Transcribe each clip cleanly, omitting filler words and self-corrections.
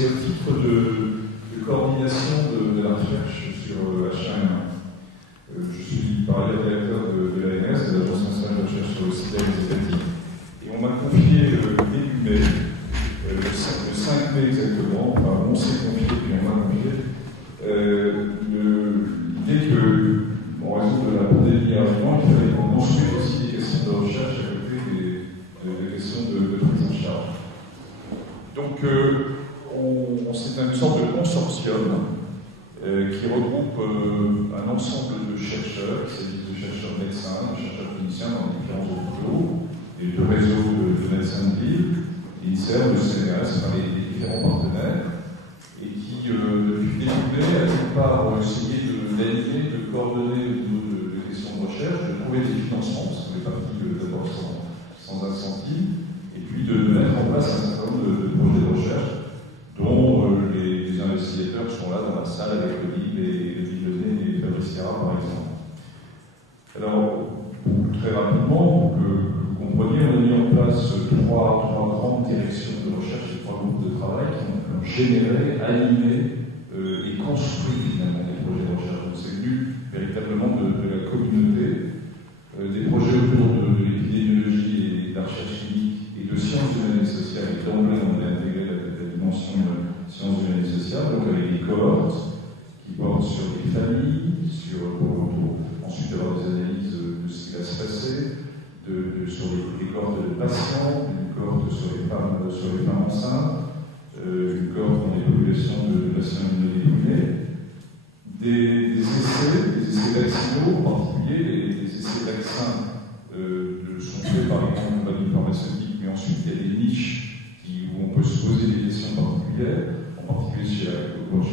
c'est au titre de coordination de la recherche sur H1N1. Je suis par ailleurs directeur de l'ANS, de l'Agence nationale de recherche sur le sida et les hépatites, et on m'a confié début mai, le 5 mai exactement, enfin on s'est confié, puis on m'a confié, l'idée que, en raison de la pandémie arrivant, il fallait qu'on construise aussi des questions de recherche à côté des questions de prise en charge. Donc, c'est une sorte de consortium qui regroupe un ensemble de chercheurs, qui s'agit de chercheurs médecins, de chercheurs cliniciens dans différents hôpitaux, et de réseaux de médecins de ville, l'INSERM, le CNRS, enfin les différents partenaires, et qui, depuis début mai, a d'une part essayé d'animer, de coordonner au niveau de questions de recherche, de trouver des financements, parce qu'on est parti d'abord sans incentives, et puis de mettre en place un certain nombre de projets de recherche, dont les investigateurs sont là dans la salle avec le livre et Lyonnais et Fabrice Serra, par exemple. Alors, très rapidement, pour que vous compreniez, on a mis en place trois grandes directions de recherche et trois groupes de travail qui ont généré, animé et construit finalement des projets de recherche. Donc c'est venu véritablement de la communauté, des projets autour de l'épidémiologie et de la recherche clinique et de sciences humaines et sociales. Et d'emblée, on a intégré la dimension sciences humaines et sociales, donc avec des cohortes qui portent sur les familles, pour ensuite avoir des analyses de ce qui va se passer, sur les cohortes de patients, une cohorte sur les femmes enceintes, une cohorte dans les populations de patients immunodéprimés, des essais vaccinaux, en particulier les essais vaccins sont faits par les grandes compagnies pharmaceutiques, mais ensuite il y a des niches où on peut se poser des questions particulières, en particulier chez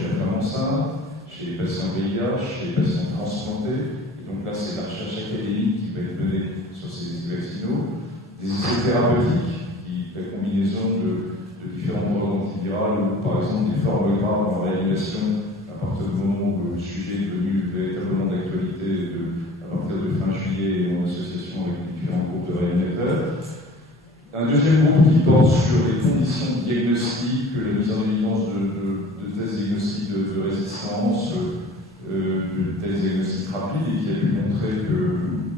la femme enceinte, chez les patients VIH, chez les patients transplantés. Et donc là, c'est la recherche académique qui va être menée sur ces essais vaccinaux, des essais thérapeutiques, la combinaison de différentes drogues antivirales, ou par exemple des formes graves en réanimation, à partir du moment où le sujet est devenu véritablement d'actualité, à partir de fin juillet, en association avec différents groupes de réanimateurs. Un deuxième groupe qui porte sur les conditions de diagnostic, la mise en évidence de tests diagnostiques de résistance, de tests diagnostiques rapides, et qui a pu montrer que,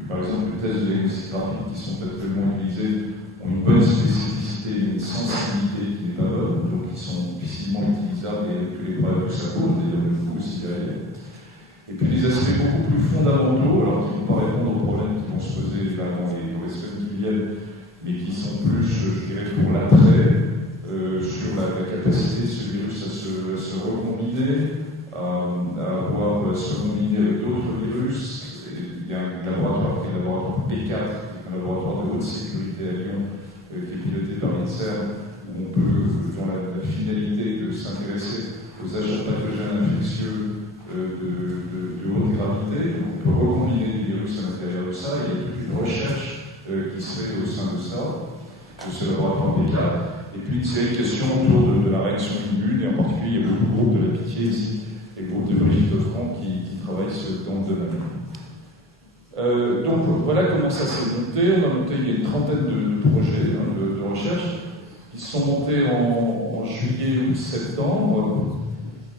par exemple, les tests de diagnostic rapides qui sont actuellement utilisés ont une bonne spécificité, mais une sensibilité qui n'est pas bonne, donc ils sont difficilement utilisables et avec tous les problèmes que ça pose, d'ailleurs beaucoup aussi derrière. Et puis des aspects beaucoup plus fondamentaux, alors qui ne vont pas répondre aux problèmes qui vont se poser dans les semaines qui viennent, mais qui sont plus, je dirais, pour l'après, sur la capacité de ce virus à se recombiner, à se combiner avec d'autres virus. Il y a un laboratoire qui est le laboratoire P4, qui est un laboratoire de haute sécurité à Lyon, qui est piloté par l'INSERM, où on peut, dans la finalité de s'intéresser aux agents pathogènes infectieux de haute gravité, on peut recombiner des virus à l'intérieur de ça. Il y a toute une recherche qui se fait au sein de ça, de ce laboratoire P4. Et puis une série de questions autour de la réaction immune, et en particulier il y a le groupe de la Pitié ici, et le groupe de Brigitte Lefranc qui travaille dans le domaine. Donc voilà comment ça s'est monté. On a monté il y a une trentaine de projets de recherche qui sont montés en juillet ou septembre.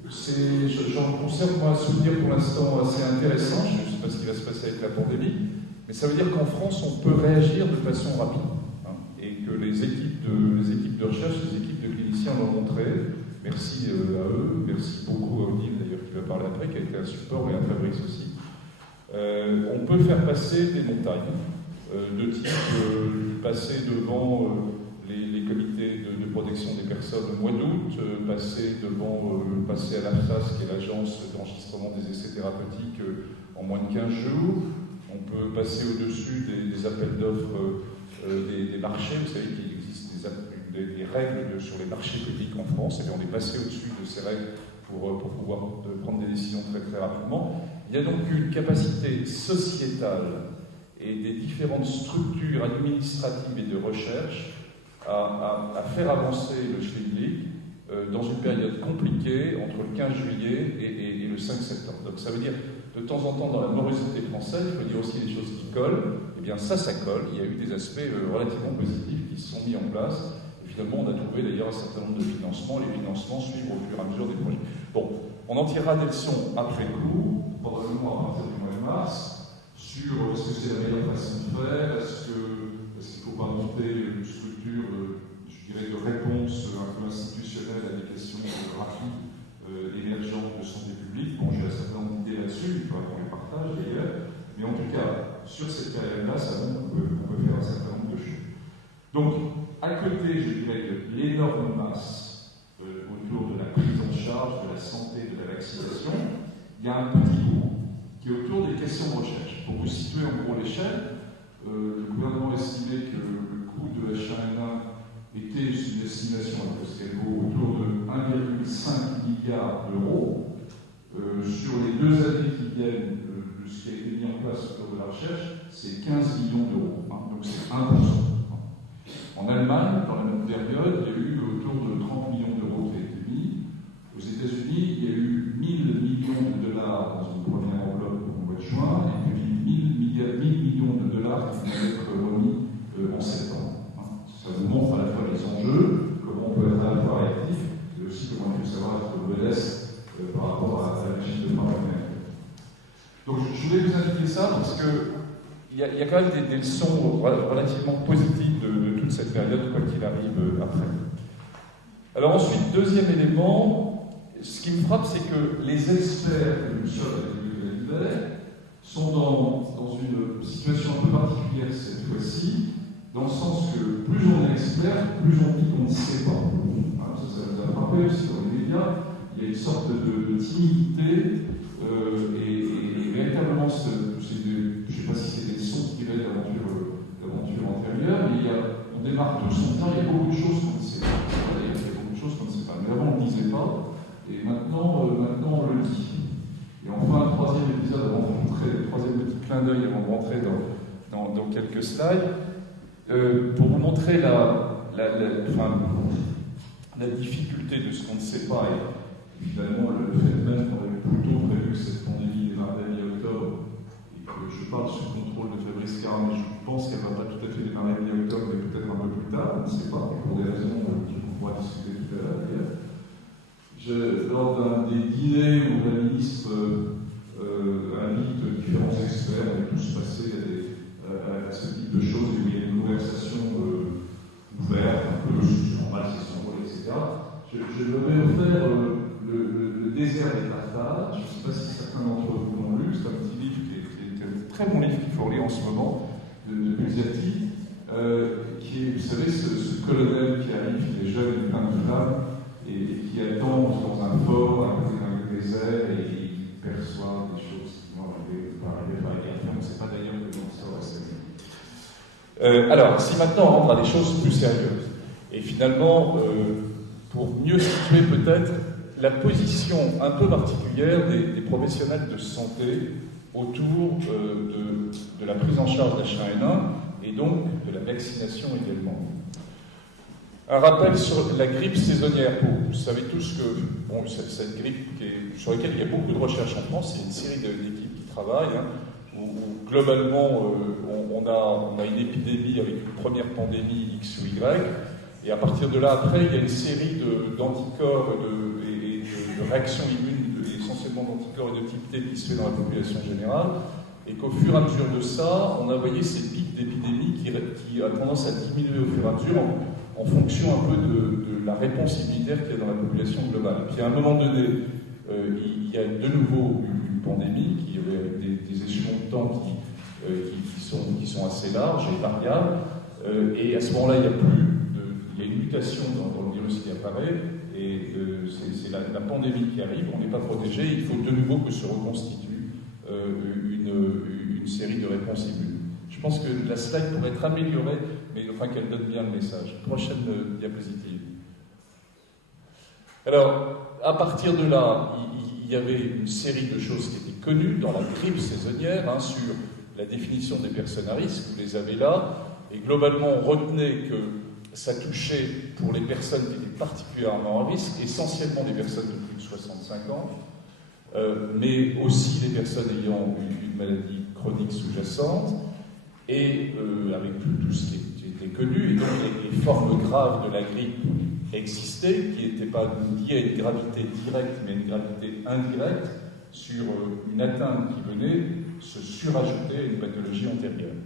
J'en conserve moi un souvenir pour l'instant assez intéressant. Je ne sais pas ce qui va se passer avec la pandémie, mais ça veut dire qu'en France on peut réagir de façon rapide. Et que les équipes de recherche, les équipes de cliniciens l'ont montré. Merci à eux, merci beaucoup à Odile d'ailleurs qui va parler après, qui a été un support, et à Fabrice aussi. On peut faire passer des montagnes de type passer devant les comités de protection des personnes au mois d'août, passer à l'APSAS, qui est l'agence d'enregistrement des essais thérapeutiques, en moins de 15 jours. On peut passer au-dessus des appels d'offres des marchés. Vous savez qu'il existe des règles sur les marchés publics en France, et bien on est passé au-dessus de ces règles pour pouvoir prendre des décisions très très rapidement. Il y a donc une capacité sociétale et des différentes structures administratives et de recherche à faire avancer le Schwindlig dans une période compliquée entre le 15 juillet et le 5 septembre. Donc ça veut dire, de temps en temps, dans la morosité française, il faut dire aussi des choses qui collent. Eh bien ça colle. Il y a eu des aspects relativement positifs qui se sont mis en place. Et finalement, on a trouvé d'ailleurs un certain nombre de financements. Les financements suivent au fur et à mesure des projets. Bon, on en tirera des leçons après coup, probablement à partir du mois de mars, sur est-ce que c'est la meilleure façon de faire, est-ce qu'il ne faut pas monter une structure, je dirais, de réponse un peu institutionnelle à des questions rapides, émergentes de santé publique. Bon, j'ai un certain nombre d'idées là-dessus, il faudra qu'on les partage d'ailleurs, mais en tout cas, sur cette période-là, ça montre qu'on peut faire un certain nombre de choses. Donc, à côté, je dirais, de l'énorme masse autour de la prise en charge, de la santé, de la vaccination, il y a un petit groupe qui est autour des questions de recherche. Pour vous situer en gros l'échelle, le gouvernement estimait que le coût de H1N1 était, une estimation à Costelco, autour de 1,5 milliard d'euros. Sur les 2 années qui viennent, ce qui a été mis en place autour de la recherche, c'est 15 millions d'euros. Donc c'est 1%. En Allemagne, dans la même période, il y a eu autour de 30 millions d'euros qui ont été mis. Aux États-Unis, il y a eu 1000 millions de dollars dans une première enveloppe au mois de juin, et puis 1000 millions de dollars qui vont être remis en septembre. Ça vous montre à la fois les enjeux, comment on peut être à la fois réactif, et aussi comment il faut savoir être modeste par rapport à la machine de travail. Donc je voulais vous indiquer ça parce que il y a quand même des leçons relativement positives de toute cette période, quoi qu'il arrive après. Alors ensuite, deuxième élément, ce qui me frappe, c'est que les experts que nous sommes avec l'hiver sont dans une situation un peu particulière cette fois-ci, dans le sens que plus on est expert, plus on dit qu'on ne sait pas. Alors, ça vous a frappé aussi dans les médias, il y a une sorte de timidité et véritablement, je ne sais pas si c'est des sons qui viennent d'aventure antérieure, mais on démarre tous en disant il y a beaucoup de choses qu'on ne sait pas. Il y a beaucoup de choses qu'on ne sait pas. Mais avant on ne disait pas, et maintenant on le dit. Et enfin, le troisième épisode, le troisième petit clin d'œil avant de rentrer dans quelques slides, pour vous montrer la difficulté de ce qu'on ne sait pas, et évidemment le fait même qu'on avait plutôt prévu que cette pandémie démarre à mi-octobre, et que je parle sous contrôle de Fabrice Caron, mais je pense qu'elle ne va pas tout à fait démarrer à mi-octobre, mais peut-être un peu plus tard, on ne sait pas, pour des raisons qu'on pourra discuter tout à l'heure d'ailleurs. Lors d'un des dîners où la ministre invite différents experts, on est tous passés à ce type de choses, où il y a une conversation ouverte, un peu normal, c'est son rôle, etc. Je me vais offert le désert des Tartares. Je ne sais pas si certains d'entre vous l'ont lu, c'est un petit livre qui est un très bon livre qu'il faut lire en ce moment, de Buzzati, qui est, vous savez, ce colonel qui arrive, qui est jeune, plein de flammes, et qui attend dans un fort, à côté d'un désert, et qui perçoit des choses qui vont arriver par la guerre. On ne sait pas d'ailleurs comment ça va se passer. Alors, si maintenant on rentre à des choses plus sérieuses, et finalement, pour mieux situer peut-être la position un peu particulière des professionnels de santé autour de la prise en charge d'H1N1 et donc de la vaccination également. Un rappel sur la grippe saisonnière. Vous savez tous que cette grippe sur laquelle il y a beaucoup de recherches en France, il y a une série d'équipes qui travaillent, où globalement on a une épidémie avec une première pandémie X ou Y, et à partir de là, après, il y a une série d'anticorps et de réactions immunes, essentiellement d'anticorps et de type T qui se fait dans la population générale, et qu'au fur et à mesure de ça, on a envoyé ces pics d'épidémie qui a tendance à diminuer au fur et à mesure en fonction un peu de la réponse immunitaire qu'il y a dans la population globale. Puis à un moment donné, il y a de nouveau une pandémie qui avait des échelons de temps qui sont assez larges et variables, et à ce moment-là, il y a une mutation dans le virus qui apparaît, et c'est la pandémie qui arrive, on n'est pas protégé, il faut de nouveau que se reconstitue une série de réponses immunes. Je pense que la slide pourrait être améliorée, mais enfin qu'elle donne bien le message. Prochaine diapositive. Alors, à partir de là, il y avait une série de choses qui étaient connues dans la grippe saisonnière, sur la définition des personnes à risque, vous les avez là, et globalement, on retenait que ça touchait pour les personnes qui étaient particulièrement à risque, essentiellement des personnes de plus de 65 ans, mais aussi les personnes ayant une maladie chronique sous-jacente, et avec tout ce qui était connu, et donc les formes graves de la grippe existaient, qui n'étaient pas liées à une gravité directe, mais à une gravité indirecte, sur une atteinte qui venait se surajouter à une pathologie antérieure.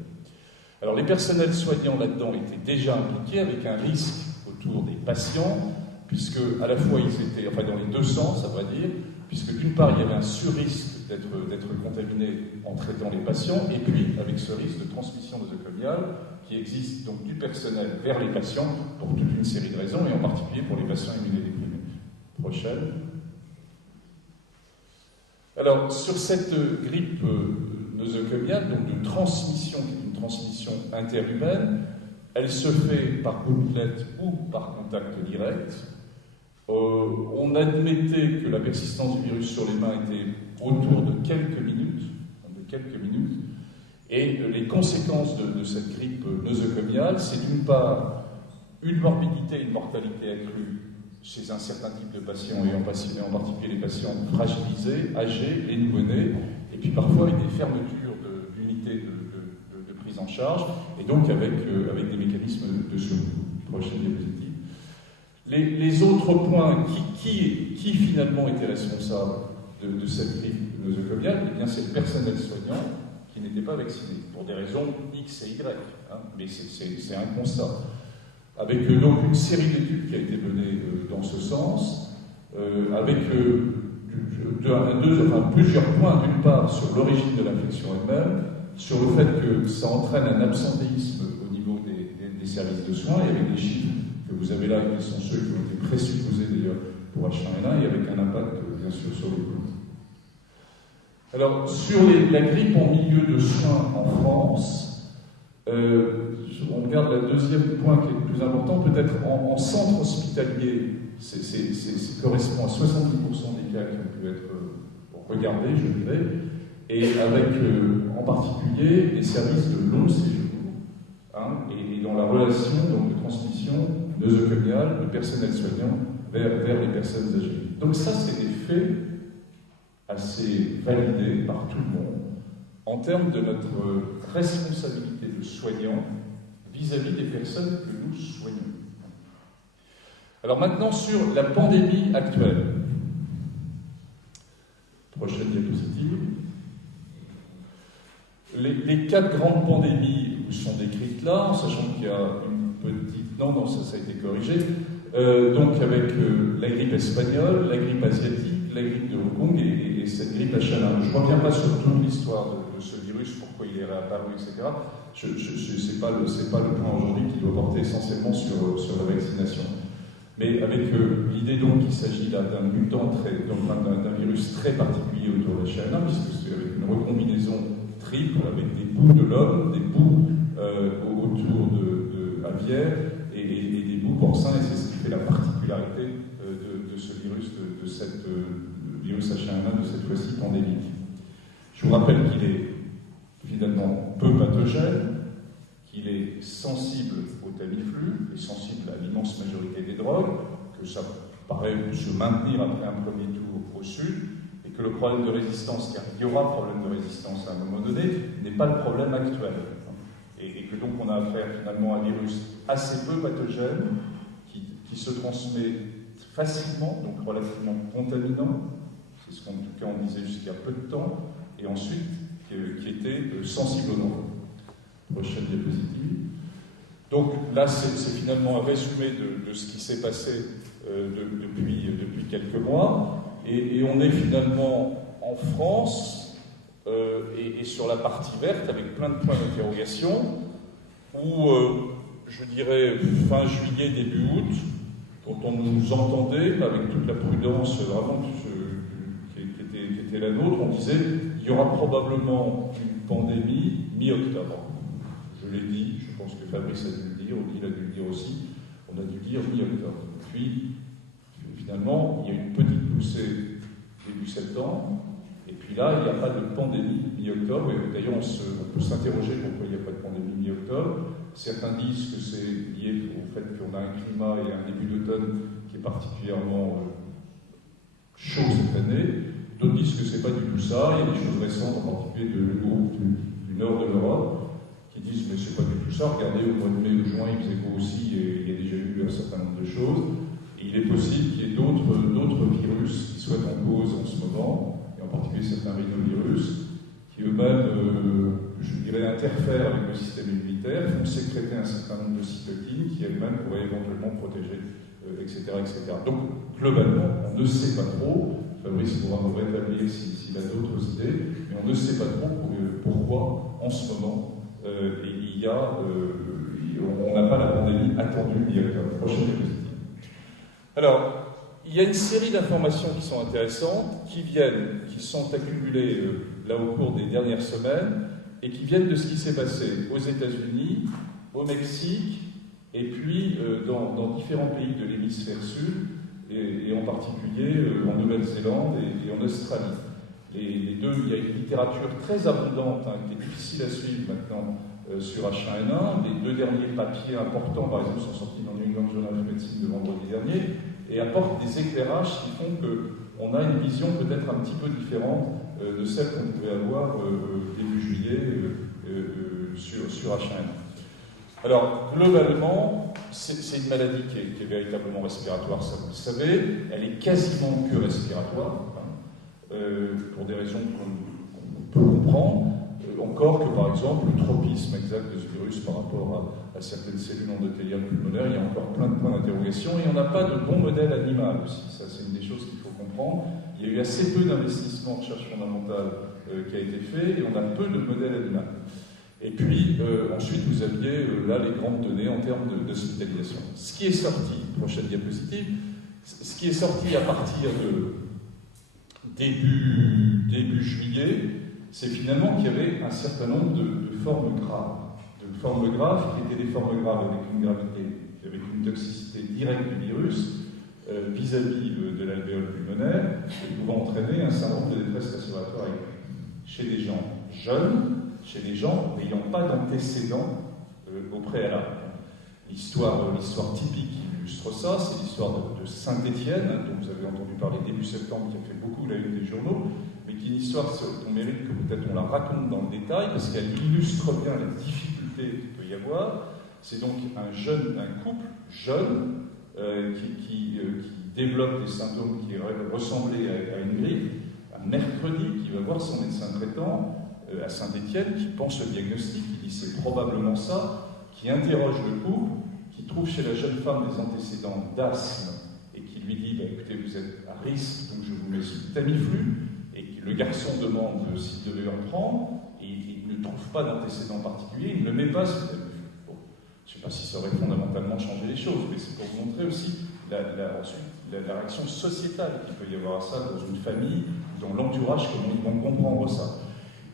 Alors les personnels soignants là-dedans étaient déjà impliqués avec un risque autour des patients, puisque à la fois ils étaient, enfin dans les deux sens, à vrai dire, puisque d'une part il y avait un sur-risque d'être contaminé en traitant les patients, et puis avec ce risque de transmission nosocomiale qui existe donc du personnel vers les patients pour toute une série de raisons, et en particulier pour les patients immunodéprimés. Prochaine. Alors, sur cette grippe nosocomiale, donc de transmission, qui est une transmission interhumaine, elle se fait par gouttelette ou par contact direct. On admettait que la persistance du virus sur les mains était autour de quelques minutes, et les conséquences de cette grippe nosocomiale, c'est d'une part une morbidité et une mortalité accrue chez un certain type de patients, et en particulier les patients fragilisés, âgés, les nouveau-nés, et puis parfois avec des fermetures d'unités de prise en charge, et donc avec des mécanismes de surcoût. Prochaine diapositive. Les autres points, qui finalement était responsable de cette grippe nosocomiale, eh bien c'est le personnel soignant qui n'était pas vacciné, pour des raisons X et Y, hein, mais c'est un constat. Avec donc une série d'études qui a été menée dans ce sens, avec plusieurs points, d'une part sur l'origine de l'infection elle-même, sur le fait que ça entraîne un absentéisme au niveau des services de soins, et avec des chiffres que vous avez là, qui sont ceux qui ont été présupposés d'ailleurs pour H1N1, et avec un impact bien sûr sur les coûts. Alors, sur la grippe en milieu de soins en France, on regarde le deuxième point qui est le plus important, peut-être en centre hospitalier, ça correspond à 70% des cas qui ont pu être regardés, je dirais, et avec en particulier les services de long séjour, hein, et dans la relation donc, de transmission nosocomiale de personnel soignant vers les personnes âgées. Donc ça, c'est des faits assez validés par tout le monde en termes de notre responsabilité de soignant vis-à-vis des personnes que nous soignons. Alors maintenant, sur la pandémie actuelle. Prochaine diapositive. Les 4 grandes pandémies vous sont décrites là, en sachant qu'il y a une petite... Non, ça a été corrigé. Donc avec la grippe espagnole, la grippe asiatique, la grippe de Hong Kong et cette grippe H1N1. Je ne reviens pas sur toute l'histoire de ce virus, pourquoi il est réapparu, etc. Ce n'est pas le point aujourd'hui qui doit porter essentiellement sur la vaccination. Mais avec l'idée donc qu'il s'agit là d'un mutant, d'un virus très particulier autour de H1N1, puisque c'est avec une recombinaison triple, avec des bouts de l'homme, des bouts autour de aviaire et des bouts porcins, et c'est ce qui fait la particularité de ce virus, de cette virus H1N1, de cette fois-ci pandémique. Je vous rappelle qu'il est finalement peu pathogène, qu'il est sensible au Tamiflu, et sensible à l'immense majorité des drogues, que ça paraît se maintenir après un premier tour au sud, et que le problème de résistance, car il y aura problème de résistance à un moment donné, n'est pas le problème actuel. Et que donc on a affaire finalement à un virus assez peu pathogène, qui se transmet facilement, donc relativement contaminant, c'est ce qu'en tout cas on disait jusqu'à peu de temps, et ensuite qui était sensible aux normes. Prochaine diapositive. Donc là, c'est finalement un résumé de ce qui s'est passé depuis quelques mois, et on est finalement en France, et sur la partie verte, avec plein de points d'interrogation, où, je dirais, fin juillet, début août, quand on nous entendait, avec toute la prudence vraiment qui était la nôtre, on disait il y aura probablement une pandémie mi-octobre. Je l'ai dit, je pense que Fabrice a dû le dire, ou qu'il a dû le dire aussi, on a dû dire mi-octobre. Puis, finalement, il y a une petite poussée début septembre, et puis là, il n'y a pas de pandémie mi-octobre, et d'ailleurs, on peut s'interroger pourquoi il n'y a pas de pandémie mi-octobre. Certains disent que c'est lié au fait qu'on a un climat et un début d'automne qui est particulièrement chaud cette année. D'autres disent que c'est pas du tout ça. Il y a des choses récentes, en particulier du groupe du nord de l'Europe, qui disent mais c'est pas du tout ça, regardez au mois de mai ou juin il faisait beau aussi et il y a déjà eu un certain nombre de choses. Et il est possible qu'il y ait d'autres virus qui soient en cause en ce moment, et en particulier certains rhinovirus, qui eux-mêmes, je dirais, interfèrent avec le système immunitaire, font sécréter un certain nombre de cytokines qui elles-mêmes pourraient éventuellement protéger, etc., etc. Donc globalement, on ne sait pas trop. Fabrice pourra nous rétablir s'il a d'autres idées, mais on ne sait pas trop pourquoi, en ce moment, on n'a pas la pandémie attendue directement. Prochaine diapositive. Alors, il y a une série d'informations qui sont intéressantes, qui sont accumulées là au cours des dernières semaines, et qui viennent de ce qui s'est passé aux États-Unis, au Mexique, et puis dans différents pays de l'hémisphère sud, et en particulier en Nouvelle-Zélande et en Australie. Les deux, il y a une littérature très abondante qui est difficile à suivre maintenant sur H1N1. Les deux derniers papiers importants, par exemple, sont sortis dans New England Journal of Medicine le vendredi dernier et apportent des éclairages qui font qu'on a une vision peut-être un petit peu différente de celle qu'on pouvait avoir début juillet sur H1N1. Alors, globalement, c'est une maladie qui est véritablement respiratoire, ça vous le savez. Elle est quasiment que respiratoire, pour des raisons qu'on peut comprendre. Encore que, par exemple, le tropisme exact de ce virus par rapport à certaines cellules endothéliales pulmonaires, il y a encore plein de points d'interrogation. Et on n'a pas de bon modèle animal aussi. Ça, c'est une des choses qu'il faut comprendre. Il y a eu assez peu d'investissement en recherche fondamentale qui a été fait, et on a peu de modèles animal. Et puis, ensuite, vous aviez là les grandes données en termes d'hospitalisation. Ce qui est sorti, prochaine diapositive, ce qui est sorti à partir de début juillet, c'est finalement qu'il y avait un certain nombre de formes graves. De formes graves qui étaient des formes graves avec une gravité, avec une toxicité directe du virus vis-à-vis de l'alvéole pulmonaire, et pouvant entraîner un syndrome de détresse respiratoire aiguë chez des gens jeunes, chez des gens n'ayant pas d'antécédents au préalable. L'histoire typique qui illustre ça, c'est l'histoire de Saint-Étienne, dont vous avez entendu parler début septembre, qui a fait beaucoup la une des journaux, mais qui est une histoire qu'on mérite que peut-être on la raconte dans le détail, parce qu'elle illustre bien les difficultés qu'il peut y avoir. C'est donc un couple jeune qui développe des symptômes qui ressemblaient à une grippe, un mercredi, qui va voir son médecin traitant à Saint-Étienne, qui pense au diagnostic, qui dit c'est probablement ça, qui interroge le couple, qui trouve chez la jeune femme des antécédents d'asthme, et qui lui dit écoutez, vous êtes à risque, donc je vous mets sous Tamiflu, et le garçon demande s'il devait en prendre, et il ne trouve pas d'antécédent particulier, il ne le met pas sous Tamiflu. Bon, je ne sais pas si ça aurait fondamentalement changé les choses, mais c'est pour vous montrer aussi la réaction sociétale qu'il peut y avoir à ça dans une famille, dans l'entourage, comment ils vont comprendre ça.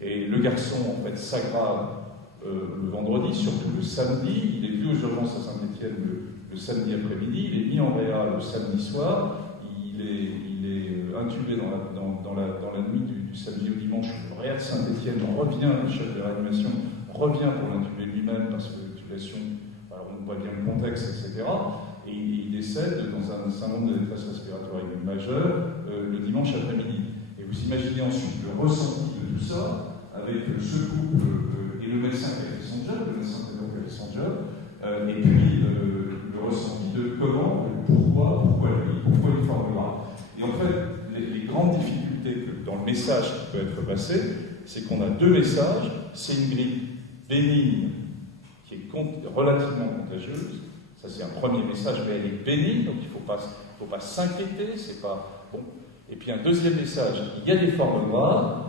Et le garçon, en fait, s'aggrave le vendredi, surtout le samedi. Il est vu aux urgences à Saint-Étienne le samedi après-midi. Il est mis en réa le samedi soir. Il est intubé dans la nuit du samedi au dimanche. Le réa de Saint-Étienne revient, le chef de réanimation revient pour l'intuber lui-même parce que l'intubation, on voit bien le contexte, etc. Et il décède dans un syndrome de détresse respiratoire aiguë majeure le dimanche après-midi. Et vous imaginez ensuite le ressenti de tout ça avec ce couple et le médecin qui a fait son job, le médecin qui a fait son job, et puis le ressenti de comment, pourquoi lui, pourquoi une forme grave. Et en fait, les grandes difficultés dans le message qui peut être passé, c'est qu'on a deux messages. C'est une grippe bénigne qui est relativement contagieuse. Ça, c'est un premier message, mais elle est bénigne, donc il ne faut pas s'inquiéter, c'est pas bon. Et puis un deuxième message, il y a des formes graves,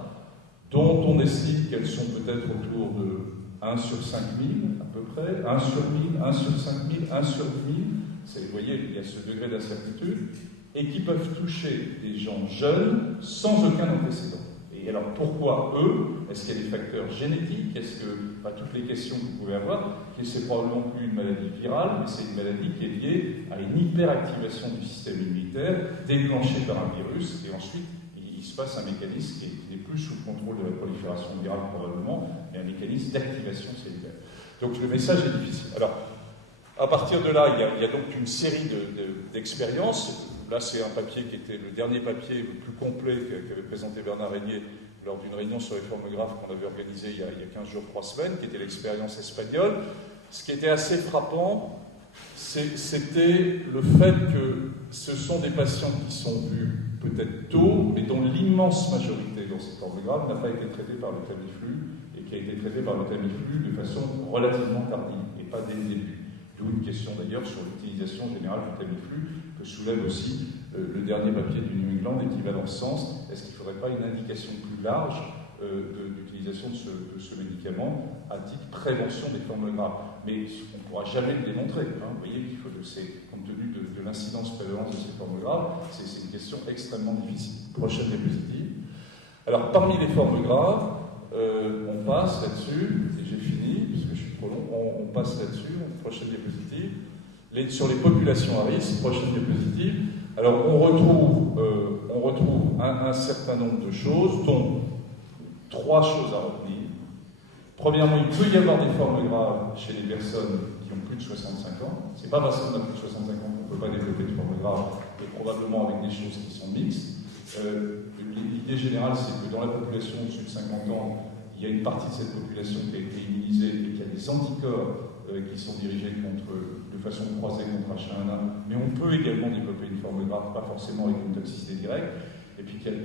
dont on estime qu'elles sont peut-être autour de 1 sur 5000 à peu près, 1 sur 1000, 1 sur 5000, 1 sur 10 000, vous voyez, il y a ce degré d'incertitude, et qui peuvent toucher des gens jeunes sans aucun antécédent. Et alors pourquoi eux? Est-ce qu'il y a des facteurs génétiques? Est-ce que, toutes les questions que vous pouvez avoir, c'est probablement plus une maladie virale, mais c'est une maladie qui est liée à une hyperactivation du système immunitaire déclenchée par un virus, et ensuite il se passe un mécanisme qui n'est plus sous le contrôle de la prolifération virale probablement, mais un mécanisme d'activation cellulaire. Donc le message est difficile. Alors, à partir de là, il y a donc une série d'expériences. Là, c'est un papier qui était le dernier papier le plus complet qu'avait présenté Bernard Régnier lors d'une réunion sur les formes graves qu'on avait organisée il y a 15 jours, 3 semaines, qui était l'expérience espagnole. Ce qui était assez frappant, c'était le fait que ce sont des patients qui sont vus peut-être tôt, mais dont l'immense majorité dans ces formes graves n'a pas été traitée par le Tamiflu, et qui a été traitée par le Tamiflu de façon relativement tardive, et pas dès le début. D'où une question d'ailleurs sur l'utilisation générale du Tamiflu, que soulève aussi le dernier papier du New England, et qui va dans ce sens. Est-ce qu'il ne faudrait pas une indication plus large d'utilisation de ce médicament à titre prévention des formes graves? Mais on ne pourra jamais le démontrer. Hein. Vous voyez qu'il faut, compte tenu de l'incidence prévalence de ces formes graves, c'est une question extrêmement difficile. Prochaine diapositive. Alors, parmi les formes graves, on passe là-dessus, et j'ai fini, puisque je suis trop long, on passe là-dessus, prochaine diapositive. Sur les populations à risque, prochaine diapositive. Alors, on retrouve un certain nombre de choses, dont 3 choses à retenir. Premièrement, il peut y avoir des formes graves chez les personnes qui ont plus de 65 ans. Ce n'est pas parce qu'on a plus de 65 ans qu'on ne peut pas développer de formes graves, et probablement avec des choses qui sont mixtes. L'idée générale, c'est que dans la population au-dessus de 50 ans, il y a une partie de cette population qui a été immunisée et qui a des anticorps qui sont dirigés de façon croisée contre H1N1, mais on peut également développer une forme grave, pas forcément avec une toxicité directe. Et puis qu'il y a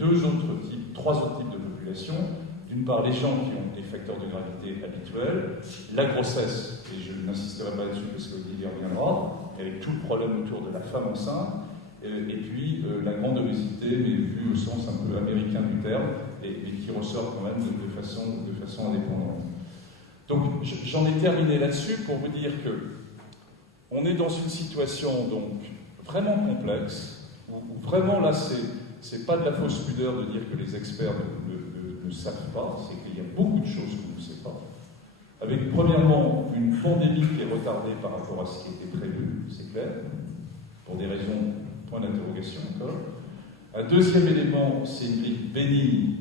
3 autres types de populations. D'une part, les gens qui ont des facteurs de gravité habituels, la grossesse, et je n'insisterai pas là-dessus parce qu'il y reviendra, avec tout le problème autour de la femme enceinte, et puis la grande obésité, mais vue au sens un peu américain du terme, et qui ressort quand même de façon indépendante. Donc j'en ai terminé là-dessus pour vous dire que on est dans une situation donc vraiment complexe, où vraiment là c'est pas de la fausse pudeur de dire que les experts ne savent pas, c'est qu'il y a beaucoup de choses qu'on ne sait pas. Avec premièrement une pandémie qui est retardée par rapport à ce qui était prévu, c'est clair, pour des raisons, point d'interrogation encore. Un deuxième élément, c'est une grippe bénigne,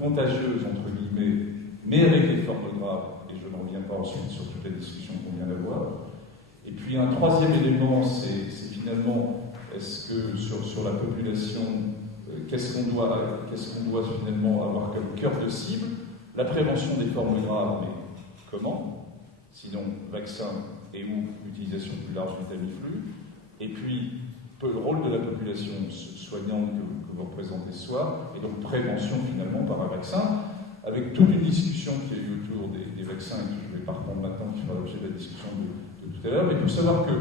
contagieuse entre guillemets, mais avec des formes graves, et je n'en reviens pas ensuite sur toutes les discussions qu'on vient d'avoir. Et puis un troisième élément, c'est finalement, est-ce que sur la population, qu'est-ce qu'on doit finalement avoir comme cœur de cible? La prévention des formes graves, mais comment? Sinon, vaccin et ou utilisation plus large du Tamiflu. Et puis, le rôle de la population soignante que vous représentez ce soir, et donc prévention finalement par un vaccin, avec toute une discussion qui a eu autour des vaccins, et que je ne vais pas reprendre maintenant, qui fera l'objet de la discussion de tout à l'heure, mais il faut savoir que,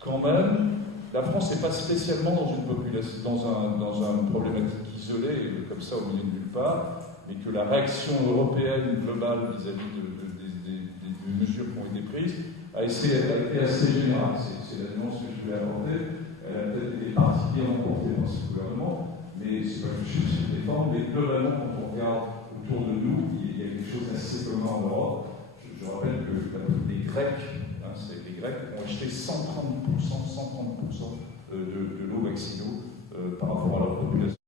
quand même, la France n'est pas spécialement dans une population, dans une problématique isolée, comme ça au milieu de nulle part, mais que la réaction européenne globale vis-à-vis des mesures qui ont été prises a été assez générale. C'est la nuance que je voulais apporter. Elle a peut-être été particulièrement portée par ce gouvernement, mais c'est pas que je suis des formes, mais globalement, quand on regarde autour de nous, il y a quelque chose d'assez commun en Europe. Je rappelle que les Grecs, les Grecs ont acheté 130% de l'eau vaccinaux par rapport à leur population.